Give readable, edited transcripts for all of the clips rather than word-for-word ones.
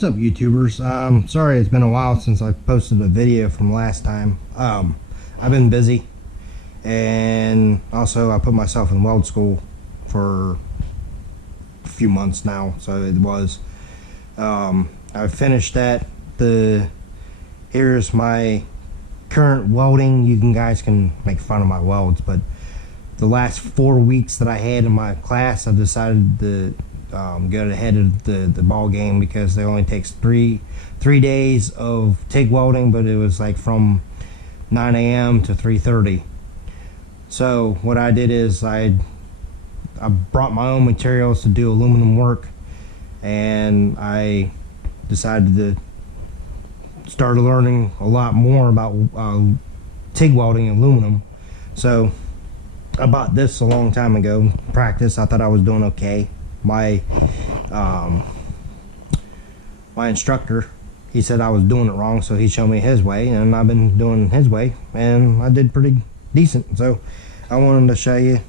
What's up, YouTubers? Sorry it's been a while since I posted a video from last time. I've been busy, and also I put myself in weld school for a few months now, so it was. I finished that. Here's my current welding. You guys can make fun of my welds, but the last 4 weeks that I had in my class, I decided to go ahead of the ball game, because it only takes three days of TIG welding, but it was like from 9 a.m. to 3:30. So what I did is I brought my own materials to do aluminum work, and I decided to start learning a lot more about TIG welding and aluminum. So I bought this a long time ago. Practice, I thought I was doing okay. My instructor, he said I was doing it wrong, so he showed me his way, and I've been doing his way, and I did pretty decent. So I wanted to show you.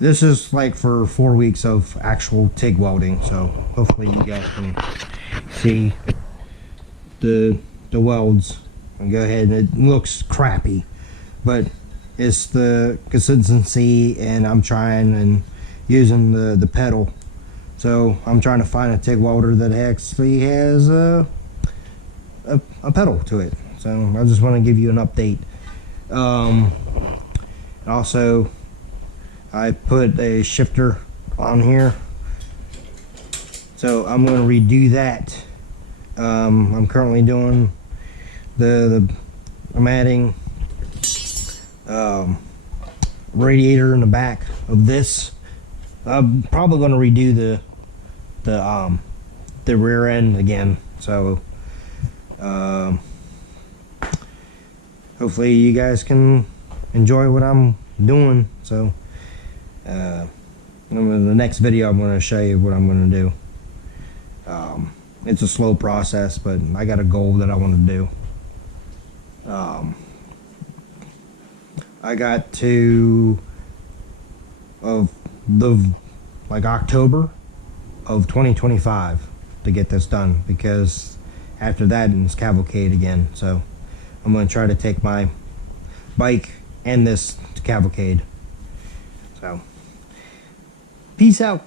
This is like for 4 weeks of actual TIG welding, so hopefully you guys can see the welds. And go ahead, it looks crappy, but it's the consistency, and I'm trying and using the pedal. So I'm trying to find a TIG welder that actually has a pedal to it. So I just want to give you an update. Also, I put a shifter on here, so I'm going to redo that. I'm currently doing I'm adding radiator in the back of this. I'm probably going to redo the rear end again. So hopefully you guys can enjoy what I'm doing. So in the next video I'm going to show you what I'm going to do. It's a slow process, but I got a goal that I want to do. I got to October of 2025 to get this done, because after that it's cavalcade again. So I'm going to try to take my bike and this to cavalcade. So peace out.